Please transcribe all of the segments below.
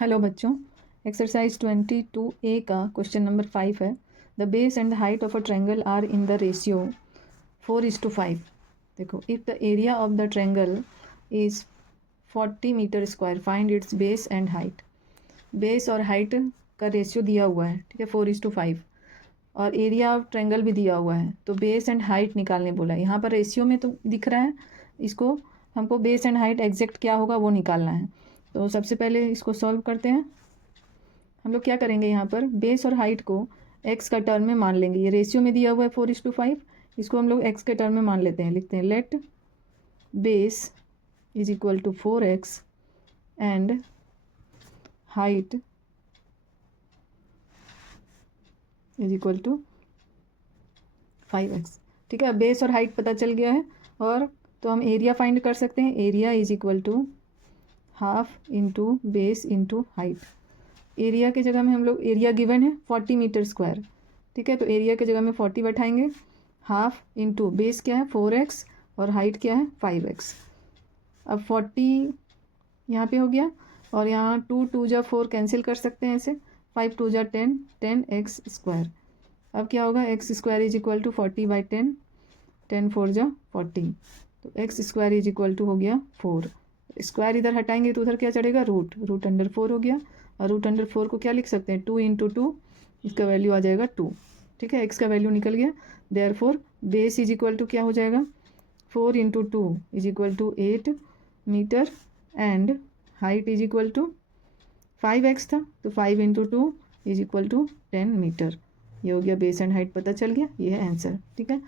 Hello बच्चों, exercise 22A का question number 5 है। The base and the height of a triangle are in the ratio 4:5। देखो, if the area of the triangle is 40 metre square, find its base and height. Base और height का ratio दिया हुआ है, ठीक है, 4:5, और एरिया ऑफ ट्रायंगल भी दिया हुआ है। तो बेस एंड हाइट निकालने बोला है। यहाँ पर रेशियो में तो दिख रहा है, इसको हमको बेस एंड हाइट एग्जैक्ट क्या होगा वो निकालना है। तो सबसे पहले इसको सॉल्व करते हैं। हम लोग क्या करेंगे, यहाँ पर बेस और हाइट को एक्स का टर्म में मान लेंगे। ये रेशियो में दिया हुआ है 4:5, इसको हम लोग एक्स के टर्म में मान लेते हैं। लिखते हैं let base is equal to 4x and height is equal to 5x। ठीक है, बेस और हाइट पता चल गया है, और तो हम एरिया फाइंड कर सकते हैं। Area is equal to half into base into height. Area की जगह में हम लोग, एरिया गिवन है 40 मीटर स्क्वायर, ठीक है, तो एरिया की जगह में 40 बैठाएंगे। हाफ इंटू बेस क्या है 4x और हाइट क्या है 5x। अब 40 यहाँ पे हो गया, और यहाँ 2 2 जा 4 कैंसिल कर सकते हैं ऐसे। 5 2 जा 10, 10x स्क्वायर। अब क्या होगा, x square is equal to 40/10, 10 4 जा 40, तो x square is equal to हो गया 4। स्क्वायर इधर हटाएंगे तो उधर क्या चढ़ेगा, रूट अंडर 4 हो गया। और रूट अंडर 4 को क्या लिख सकते हैं, 2 × 2, इसका वैल्यू आ जाएगा 2। ठीक है, एक्स का वैल्यू निकल गया। Therefore base is equal to क्या हो जाएगा, 4 × 2 is equal to 8 metre, and height is equal to 5x था, तो 5 × 2 इज इक्वल टू 10 मीटर। ये हो गया बेस एंड हाइट पता चल गया, ये है आंसर। ठीक है,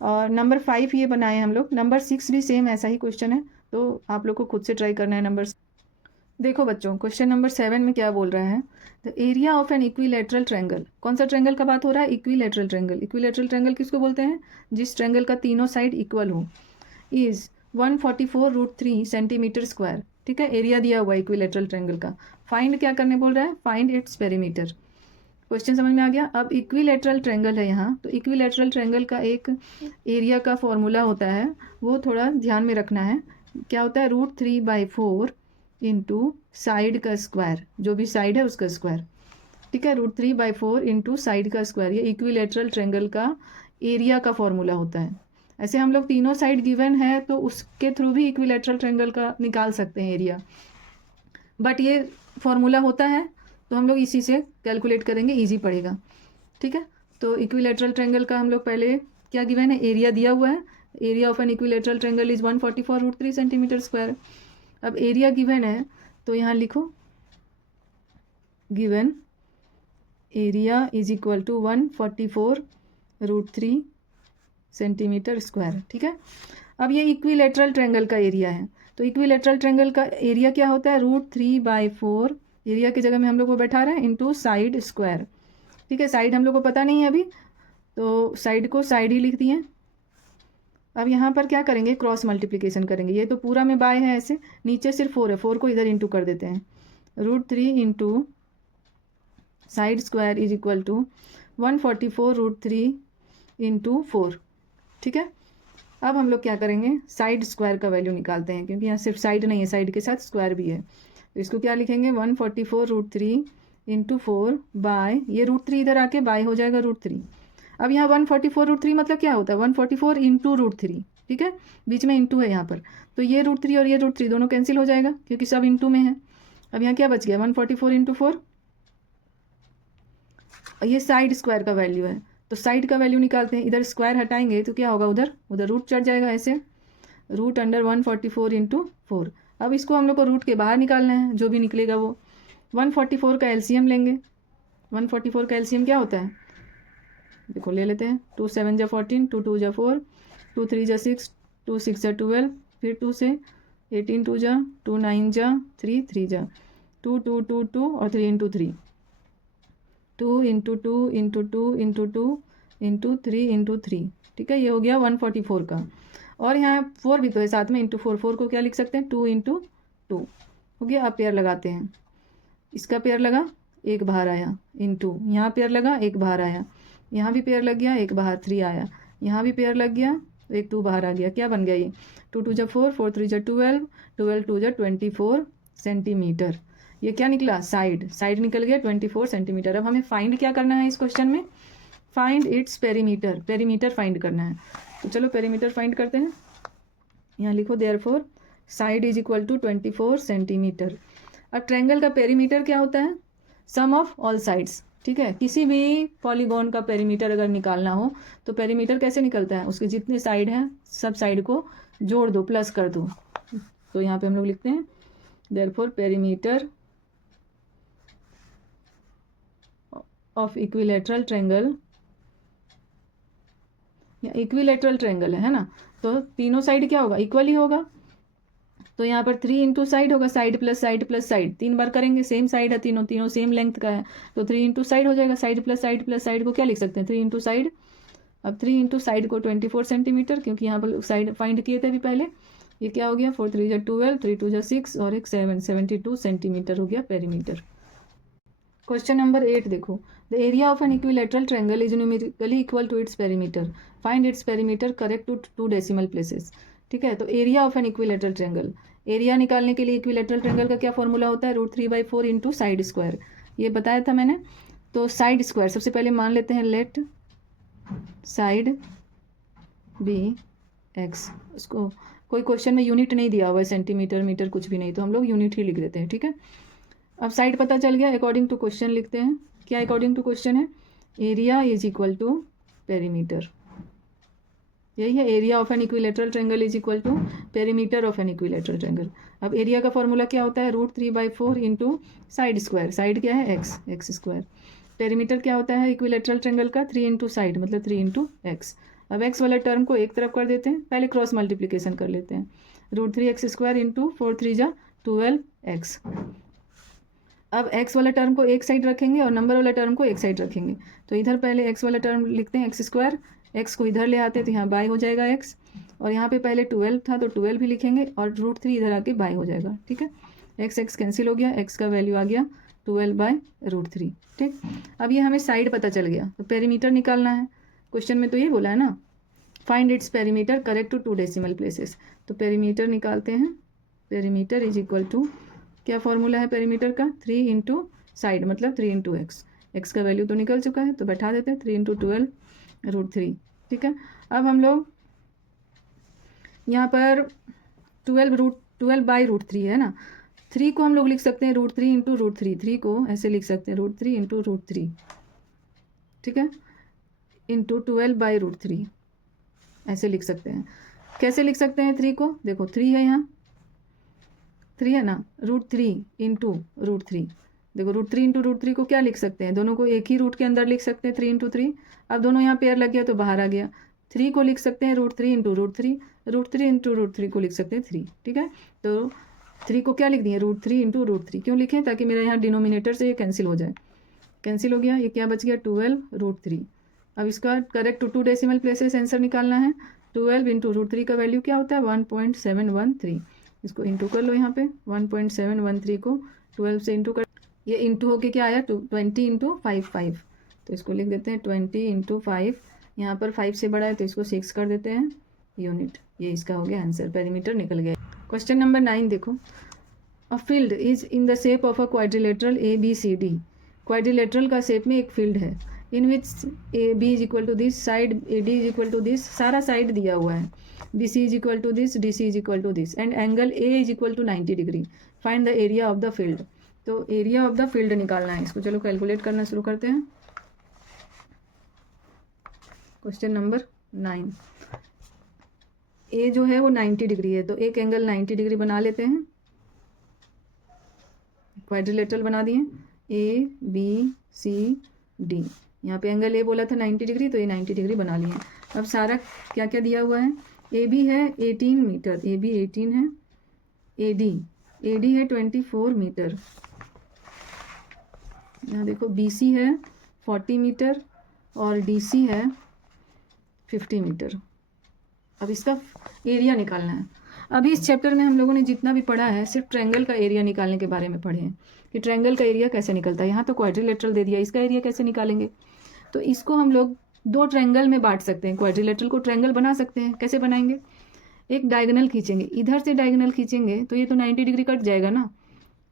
और नंबर 5 ये बनाए हम लोग। नंबर 6 भी सेम ऐसा ही क्वेश्चन है, तो आप लोग को खुद से ट्राई करना है। नंबर देखो बच्चों, क्वेश्चन नंबर 7 में क्या बोल रहा है, the area of an equilateral triangle. कौन सा ट्रायंगल का बात हो रहा है, इक्विलेटरल ट्रायंगल। इक्विलेटरल ट्रायंगल किसको बोलते हैं, जिस ट्रायंगल का तीनों साइड इक्वल हो। Is 144√3 centimetre square. ठीक है, एरिया दिया हुआ है इक्विलेटरल ट्रायंगल का। फाइंड क्या करने बोल रहा है, फाइंड इट्स पेरीमीटर। क्वेश्चन समझ में आ गया। अब इक्विलेटरल ट्रायंगल है यहाँ, तो इक्विलेटरल ट्रायंगल का एक एरिया का फॉर्मूला होता है, वो थोड़ा ध्यान में रखना है। क्या होता है, √3/4 इंटू साइड का स्क्वायर, जो भी साइड है उसका स्क्वायर। ठीक है, √3/4 इंटू साइड का स्क्वायर, ये इक्विलेटरल ट्रायंगल का एरिया का फॉर्मूला होता है। ऐसे हम लोग तीनों साइड गिवन है, तो उसके थ्रू भी इक्विलेटरल ट्रायंगल का निकाल सकते हैं एरिया, बट ये फॉर्मूला होता है तो हम लोग इसी से कैलकुलेट करेंगे, इजी पड़ेगा। ठीक है, तो इक्विलेटरल ट्रायंगल का हम लोग पहले क्या गिवन है, एरिया दिया हुआ है। Area of an equilateral triangle is 144√3 centimetre square. अब एरिया गिवन है, तो यहाँ लिखो given area is equal to 144√3 centimetre square. ठीक है, अब ये इक्विलेटरल ट्रायंगल का एरिया है, तो इक्विलेटरल ट्रायंगल का एरिया क्या होता है, √3/4, एरिया की जगह में हम लोग को बैठा रहे हैं, इंटू साइड स्क्वायर। ठीक है, साइड हम लोग को पता नहीं है अभी, तो साइड को साइड ही लिख दिए। अब यहाँ पर क्या करेंगे, क्रॉस मल्टीप्लिकेशन करेंगे। ये तो पूरा में बाय है ऐसे, नीचे सिर्फ 4 है, 4 को इधर इंटू कर देते हैं। √3 into side square is equal to 144√3 into 4। ठीक है, अब हम लोग क्या करेंगे, साइड स्क्वायर का वैल्यू निकालते हैं, क्योंकि यहाँ सिर्फ साइड नहीं है, साइड के साथ स्क्वायर भी है। तो इसको क्या लिखेंगे, 144√3 इंटू 4 बाय, ये √3 इधर आके बाय हो जाएगा √3। अब यहाँ 144√3 मतलब क्या होता है, 144 इंटू √3। ठीक है, बीच में इंटू है यहाँ पर, तो ये √3 और ये √3 दोनों कैंसिल हो जाएगा, क्योंकि सब इंटू में है। अब यहाँ क्या बच गया, 144 इंटू 4, ये साइड स्क्वायर का वैल्यू है, तो साइड का वैल्यू निकालते हैं। इधर स्क्वायर हटाएंगे तो क्या होगा, उधर रूट चढ़ जाएगा ऐसे, रूट अंडर 144 इंटू 4। अब इसको हम लोग को रूट के बाहर निकालना है, जो भी निकलेगा वो। 144 का एलसीएम लेंगे। 144 का एलसीएम क्या होता है, देखो ले लेते हैं। 2 7 जा 14, 2 2 जा 4, 2 3 जा 6, 2 6 जा 12, फिर 2 से 18 2 जा 2 9 जा 3 3 जा 2 2 2 2 और 3 into 3, 2 into 2 into 2 into 2 into 3 into 3। ठीक है, ये हो गया 144 का। और यहाँ 4 भी तो है साथ में, इंटू 4, 4 को क्या लिख सकते हैं, 2 इंटू 2 हो गया। अब पेयर लगाते हैं, इसका पेयर लगा, एक बाहर आया, इंटू यहाँ पेयर लगा, एक बाहर आया, यहाँ भी पेयर लग गया, एक बाहर 3 आया, यहाँ भी पेयर लग गया, एक 2 बाहर आ गया। क्या बन गया ये, 2 2 जा 4, 4 3 जा 12, 12 2 जा 24 सेंटीमीटर। ये क्या निकला, साइड, साइड निकल गया 24 सेंटीमीटर। अब हमें फाइंड क्या करना है इस क्वेश्चन में, find its perimeter, perimeter find करना है। तो चलो पेरीमीटर फाइंड करते हैं। यहाँ लिखो therefore side is equal to 24 centimetre. अब ट्रायंगल का पेरीमीटर क्या होता है, सम ऑफ ऑल साइड्स, ठीक है। किसी भी पॉलीगॉन का पेरीमीटर अगर निकालना हो तो पेरीमीटर कैसे निकलता है, उसके जितने साइड हैं सब साइड को जोड़ दो, प्लस कर दो। तो यहाँ पे हम लोग लिखते हैं therefore perimeter of equilateral triangle, या इक्विलेटरल ट्रायंगल है ना, तो तीनों साइड क्या होगा, इक्वल ही होगा। तो यहाँ पर 3 इंटू साइड होगा, side plus side plus side, 3 बार करेंगे, सेम साइड है, तीनों तीनों सेम लेंथ का है, तो 3 इंटू साइड हो जाएगा। Side plus side plus side को क्या लिख सकते हैं, 3 इंटू साइड। अब 3 इंटू साइड को 24 सेंटीमीटर, क्योंकि यहाँ पर साइड फाइंड किए थे अभी पहले। ये क्या हो गया, 4 3 जा 12, 3 2 जा 6 और एक 7, 72 सेंटीमीटर हो गया पेरीमीटर। क्वेश्चन नंबर 8 देखो, the area of an equilateral triangle is numerically equal to its perimeter, find its perimeter correct to 2 decimal places. ठीक है, तो area of an equilateral triangle, area निकालने के लिए इक्विलेटरल ट्रायंगल का क्या फॉर्मूला होता है, √3/4 इंटू साइड स्क्वायर, ये बताया था मैंने। तो साइड स्क्वायर सबसे पहले मान लेते हैं, लेट साइड बी एक्स। उसको कोई क्वेश्चन में यूनिट नहीं दिया हुआ है, सेंटीमीटर मीटर कुछ भी नहीं, तो हम लोग यूनिट ही लिख देते हैं, ठीक है। अब साइड पता चल गया, अकॉर्डिंग टू क्वेश्चन लिखते हैं। क्या अकॉर्डिंग टू क्वेश्चन है, area is equal to perimeter, यही है, area of an equilateral triangle is equal to perimeter of an equilateral triangle. अब एरिया का फॉर्मूला क्या होता है, √3/4 इंटू साइड स्क्वायर, साइड क्या है एक्स, एक्स स्क्वायर। पेरीमीटर क्या होता है इक्विलेटरल ट्रायंगल का, 3 इंटू साइड मतलब 3 इंटू एक्स। अब एक्स वाला टर्म को एक तरफ कर देते हैं, पहले क्रॉस मल्टीप्लीकेशन कर लेते हैं, √3x² इंटू 4 3 जा 12x। अब x वाला टर्म को एक साइड रखेंगे और नंबर वाला टर्म को एक साइड रखेंगे, तो इधर पहले x वाला टर्म लिखते हैं x², x को इधर ले आते हैं तो यहाँ बाय हो जाएगा x, और यहाँ पे पहले 12 था तो 12 भी लिखेंगे और √3 इधर आके बाय हो जाएगा, ठीक है। x कैंसिल हो गया, x का वैल्यू आ गया 12/√3, ठीक। अब ये हमें साइड पता चल गया, तो पेरीमीटर निकालना है, क्वेश्चन में तो ये बोला है ना, find its perimeter correct to 2 decimal places. तो पेरीमीटर निकालते हैं, पेरीमीटर इज इक्वल टू, क्या फॉर्मूला है पेरीमीटर का, 3 इंटू साइड मतलब 3 इंटू एक्स, एक्स का वैल्यू तो निकल चुका है तो बैठा देते हैं, 3 इंटू 12√3, ठीक है। अब हम लोग यहाँ पर 12/√3 है ना, 3 को हम लोग लिख सकते हैं √3 इंटू √3, 3 को ऐसे लिख सकते हैं √3 इंटू √3, ठीक है, इंटू 12/√3 ऐसे लिख सकते हैं। कैसे लिख सकते हैं 3 को, देखो 3 है यहाँ, 3 है ना, √3 इंटू √3, देखो √3 इंटू √3 को क्या लिख सकते हैं, दोनों को एक ही रूट के अंदर लिख सकते हैं, 3 इंटू 3। अब दोनों यहाँ पेयर लग गया तो बाहर आ गया, 3 को लिख सकते हैं √3 इंटू √3, √3 इंटू √3 को लिख सकते हैं 3, ठीक है। तो 3 को क्या लिख दिए, √3 इंटू √3, क्यों लिखें, ताकि मेरा यहाँ डिनोमिनेटर से ये कैंसिल हो जाए, कैंसिल हो गया, ये क्या बच गया 12√3। अब इसका correct to 2 decimal places answer निकालना है, 12 इंटू √3 का वैल्यू क्या होता है 1.713, इसको इंटू कर लो, यहाँ पे 1.713 को 12 से इंटू कर, ये इंटू होके क्या आया 20 इंटू 5, तो इसको लिख देते हैं 20 इंटू 5, यहाँ पर 5 से बड़ा है तो इसको 6 कर देते हैं यूनिट, ये इसका हो गया आंसर, पेरीमीटर निकल गया। क्वेश्चन नंबर 9 देखो, a field is in the shape of a quadrilateral ABCD, quadrilateral का शेप में एक फील्ड है, in which AB is equal to this, side AD is equal to this, सारा साइड दिया हुआ है, BC is equal to this, DC is equal to this, and angle A is equal to 90 degree, find the area of the field. तो area of the field निकालना है, इसको चलो calculate करना शुरू करते हैं। क्वेश्चन नंबर 9, ए जो है वो 90 डिग्री है, तो एक एंगल 90 डिग्री बना लेते हैं, क्वाड्रिलेटरल बना दिए, ABCD, यहाँ पे एंगल ए बोला था 90 डिग्री, तो ये 90 डिग्री बना लिए। अब सारा क्या क्या दिया हुआ है, AB है 18 मीटर, AB 18 है, AD है 24 मीटर, यहाँ देखो BC है 40 मीटर और DC है 50 मीटर। अब इसका एरिया निकालना है। अभी इस चैप्टर में हम लोगों ने जितना भी पढ़ा है सिर्फ ट्रायंगल का एरिया निकालने के बारे में पढ़े हैं कि ट्रायंगल का एरिया कैसे निकलता है। यहाँ तो क्वाड्रिलेटरल दे दिया, इसका एरिया कैसे निकालेंगे, तो इसको हम लोग 2 ट्रायंगल में बांट सकते हैं, क्वाड्रिलेटरल को ट्रायंगल बना सकते हैं। कैसे बनाएंगे, एक डायगोनल खींचेंगे, इधर से डायगोनल खींचेंगे तो ये तो 90 डिग्री कट जाएगा ना,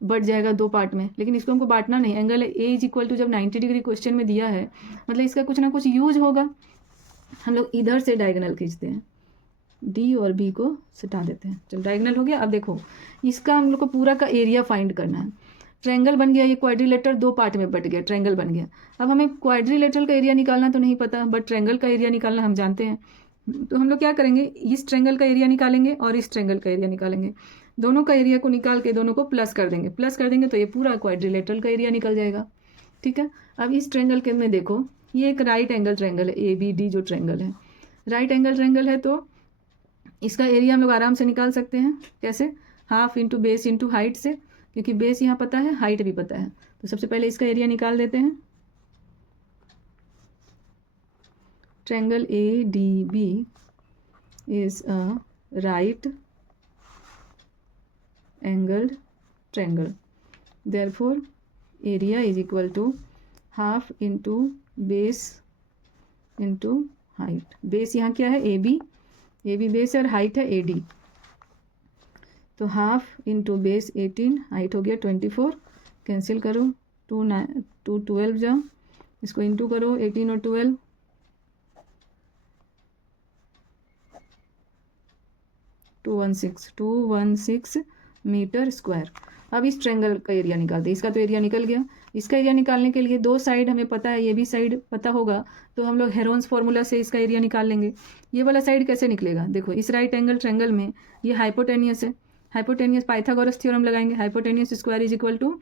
बढ़ जाएगा दो पार्ट में, लेकिन इसको हमको बांटना नहीं। Angle A is equal to जब 90 डिग्री क्वेश्चन में दिया है, मतलब इसका कुछ ना कुछ यूज होगा। हम लोग इधर से डायगोनल खींचते हैं, डी और बी को सटा देते हैं। चलो डायगोनल हो गया। अब देखो इसका हम लोग को पूरा का एरिया फाइंड करना है। ट्रायंगल बन गया, ये क्वाड्रिलेटरल दो पार्ट में बट गया, ट्रायंगल बन गया। अब हमें क्वाड्रिलेटरल का एरिया निकालना तो नहीं पता, बट ट्रायंगल का एरिया निकालना हम जानते हैं। तो हम लोग क्या करेंगे, इस ट्रायंगल का एरिया निकालेंगे और इस ट्रायंगल का एरिया निकालेंगे। दोनों का एरिया को निकाल के दोनों को प्लस कर देंगे। प्लस कर देंगे तो ये पूरा क्वाड्रिलेटरल का एरिया निकल जाएगा। ठीक है। अब इस ट्रायंगल के में देखो, ये एक राइट एंगल ट्रायंगल है, ए बी डी जो ट्रायंगल है, राइट एंगल ट्रायंगल है, तो इसका एरिया हम लोग आराम से निकाल सकते हैं। कैसे? Half into base into height से, क्योंकि बेस यहाँ पता है, हाइट भी पता है। तो सबसे पहले इसका एरिया निकाल देते हैं। Triangle A D B is a right angled triangle, therefore area is equal to half into base into height. Base यहाँ क्या है, ए बी बेस और हाइट है ए डी, तो हाफ इंटू बेस 18, हाइट हो गया 24, कैंसिल करो, 2 12 जाओ, इसको इंटू करो 18 और 12, 216 मीटर स्क्वायर। अब इस ट्रायंगल का एरिया निकाल दे। इसका तो एरिया निकल गया। इसका एरिया निकालने के लिए दो साइड हमें पता है, ये भी साइड पता होगा, तो हम लोग हेरोन्स फार्मूला से इसका एरिया निकाल लेंगे। ये वाला साइड कैसे निकलेगा, देखो इस राइट एंगल ट्रायंगल में ये हाइपोटेनियस है, हाइपोटेनियस पाइथागोरस थ्योरम लगाएंगे, hypotenuse square is equal to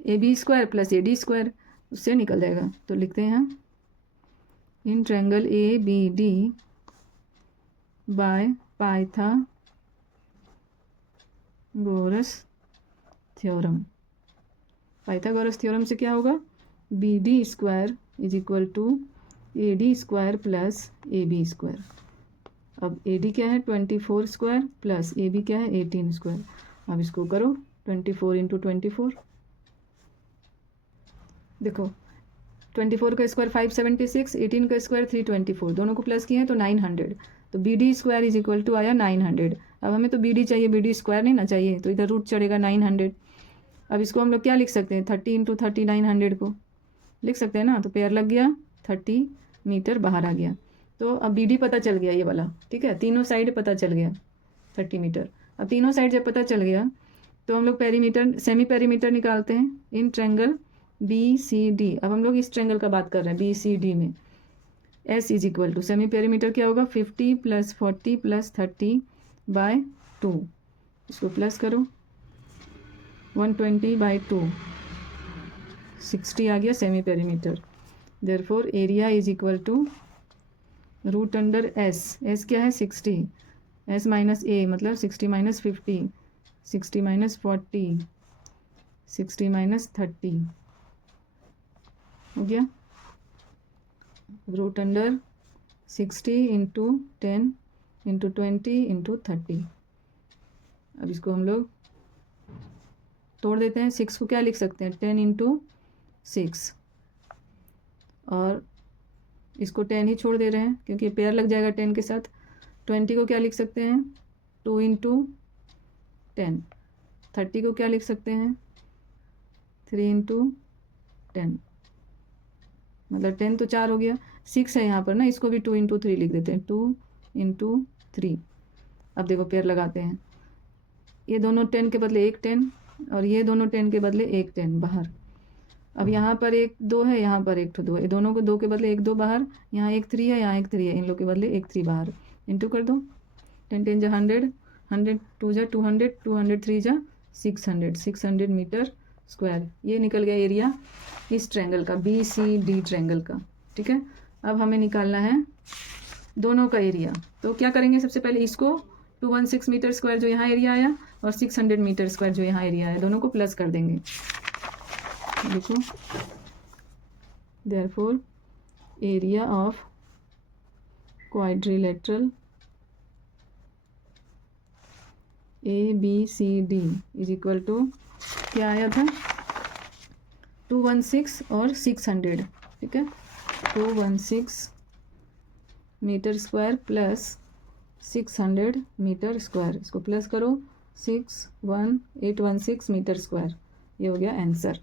A B square plus A D square, उससे निकल जाएगा। तो लिखते हैं in triangle A B D by Pythagoras theorem. Pythagoras theorem से क्या होगा, B D square is equal to A D square plus A B square. अब ए डी क्या है 24 स्क्वायर प्लस ए बी क्या है 18 स्क्वायर। अब इसको करो 24 इंटू 24, देखो 24 का स्क्वायर 576, 18 का स्क्वायर 324, दोनों को प्लस किए हैं तो 900। तो B D square is equal to आया 900। अब हमें तो बी डी चाहिए, बी डी स्क्वायर नहीं ना चाहिए, तो इधर रूट चढ़ेगा 900। अब इसको हम लोग क्या लिख सकते हैं, 30 इंटू 30 900 को लिख सकते हैं ना, तो पेयर लग गया, 30 मीटर बाहर आ गया। तो अब बी डी पता चल गया ये वाला, ठीक है, तीनों साइड पता चल गया 30 मीटर। अब तीनों साइड जब पता चल गया तो हम लोग पेरीमीटर, सेमी पेरीमीटर निकालते हैं in triangle B C D. अब हम लोग इस ट्रायंगल का बात कर रहे हैं बी सी डी में, S is equal to semi perimeter क्या होगा 50 प्लस 40 प्लस 30 बाय 2, इसको प्लस करो 120 बाय 2, 60 आ गया semi perimeter. Therefore area is equal to root under S, S क्या है 60, एस माइनस ए मतलब 60 माइनस 50, 60 माइनस 40, 60 माइनस 30 हो गया, root under 60 into 10 into 20 into 30। अब इसको हम लोग तोड़ देते हैं, 6 को क्या लिख सकते हैं 10 इंटू 6, और इसको 10 ही छोड़ दे रहे हैं क्योंकि पेयर लग जाएगा 10 के साथ। 20 को क्या लिख सकते हैं 2 इंटू 10, 30 को क्या लिख सकते हैं 3 इंटू 10, मतलब 10 तो 4 हो गया, 6 है यहाँ पर ना, इसको भी 2 इंटू 3 लिख देते हैं, 2 इंटू 3। अब देखो पेयर लगाते हैं, ये दोनों 10 के बदले एक 10 और ये दोनों 10 के बदले एक 10 बाहर। अब यहाँ पर एक 2 है, यहाँ पर एक 2 है, दोनों को 2 के बदले एक 2 बाहर, यहाँ एक 3 है, यहाँ एक 3 है, इन लोग के बदले एक 3 बाहर, इंटू कर दो 10 10 जा 100, 100 2 जा 200, 200 3 जा 600, 600 मीटर स्क्वायर। ये निकल गया एरिया इस ट्रायंगल का, बी सी डी ट्रायंगल का। ठीक है, अब हमें निकालना है दोनों का एरिया। तो क्या करेंगे, सबसे पहले इसको 216 मीटर स्क्वायर जो यहाँ एरिया आया और 600 मीटर स्क्वायर जो यहाँ एरिया आया, दोनों को प्लस कर देंगे। देखो therefore area of quadrilateral A B C D is equal to क्या आया था 216 और 600, ठीक है, 216 metre square plus 600 metre square, इसको प्लस करो 816 मीटर स्क्वायर। ये हो गया आंसर।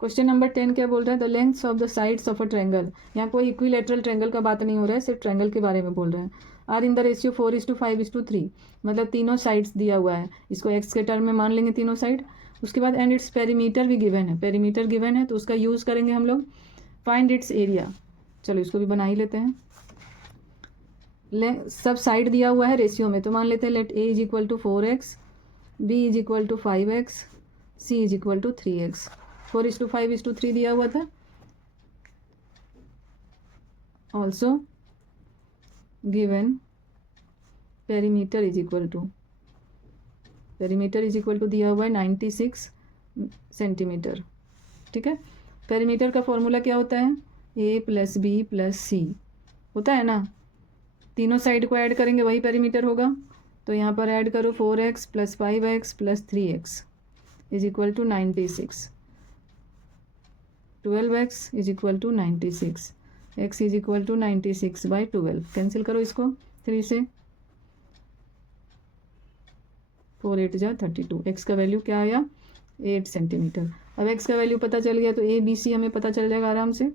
क्वेश्चन नंबर 10 क्या बोल रहा है, the lengths of the sides of a triangle. यहाँ कोई इक्विलेटरल ट्रायंगल का बात नहीं हो रहा है, सिर्फ ट्रायंगल के बारे में बोल रहे हैं। आर इन द रेशियो 4:5:3, मतलब तीनों साइड्स दिया हुआ है, इसको एक्स के टर्म में मान लेंगे तीनों साइड। उसके बाद एंड इट्स पेरीमीटर भी गिवन है, पेरीमीटर गिवन है तो उसका यूज़ करेंगे हम लोग। फाइंड इट्स एरिया, चलो इसको भी बना ही लेते हैं। सब साइड दिया हुआ है रेशियो में, तो मान लेते हैं let A is equal to 4x, B is equal to 5x, C is equal to 3x। 4:5:3 दिया हुआ था। Also given perimeter is equal to, perimeter is equal to दिया हुआ है 96 सेंटीमीटर। ठीक है, पेरीमीटर का फॉर्मूला क्या होता है, a + b + c होता है ना, तीनों साइड को ऐड करेंगे वही पेरीमीटर होगा। तो यहाँ पर ऐड करो 4x + 5x + 3x is equal to 96, 12x is equal to 96, x is equal to 96/12। Cancel करो इसको 3 से, 4 8 जा 32, x का वैल्यू क्या आया 8 सेंटीमीटर। अब x का वैल्यू पता चल गया तो a b c हमें पता चल जाएगा आराम से।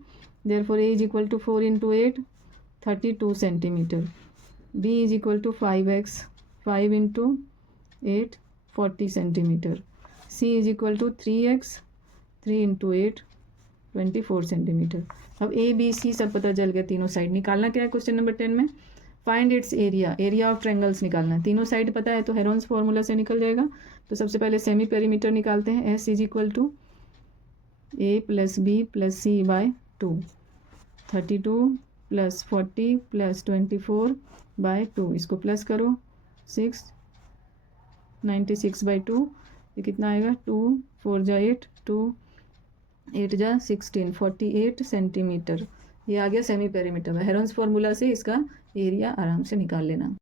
Therefore a is equal to 4 × 8 32 centimetre, b is equal to 5x 5 × 8 40 centimetre, c is equal to 3x 3 × 8 24 centimetre. अब a b c सब पता चल गया, तीनों साइड निकालना क्या है क्वेश्चन नंबर 10 में, find its area, area of triangles निकालना है। तीनों साइड पता है तो हेरोन्स फार्मूला से निकल जाएगा। तो सबसे पहले सेमी पेरीमीटर निकालते हैं, s is equal to a + b + c/2, 32 + 40 + 24/2, इसको प्लस करो 6 96/2, ये कितना आएगा 2 4 जा 8 2 8 जा 16 48 सेंटीमीटर। ये आ गया सेमी पेरीमीटर में। हेरोन्स फार्मूला से इसका एरिया आराम से निकाल लेना।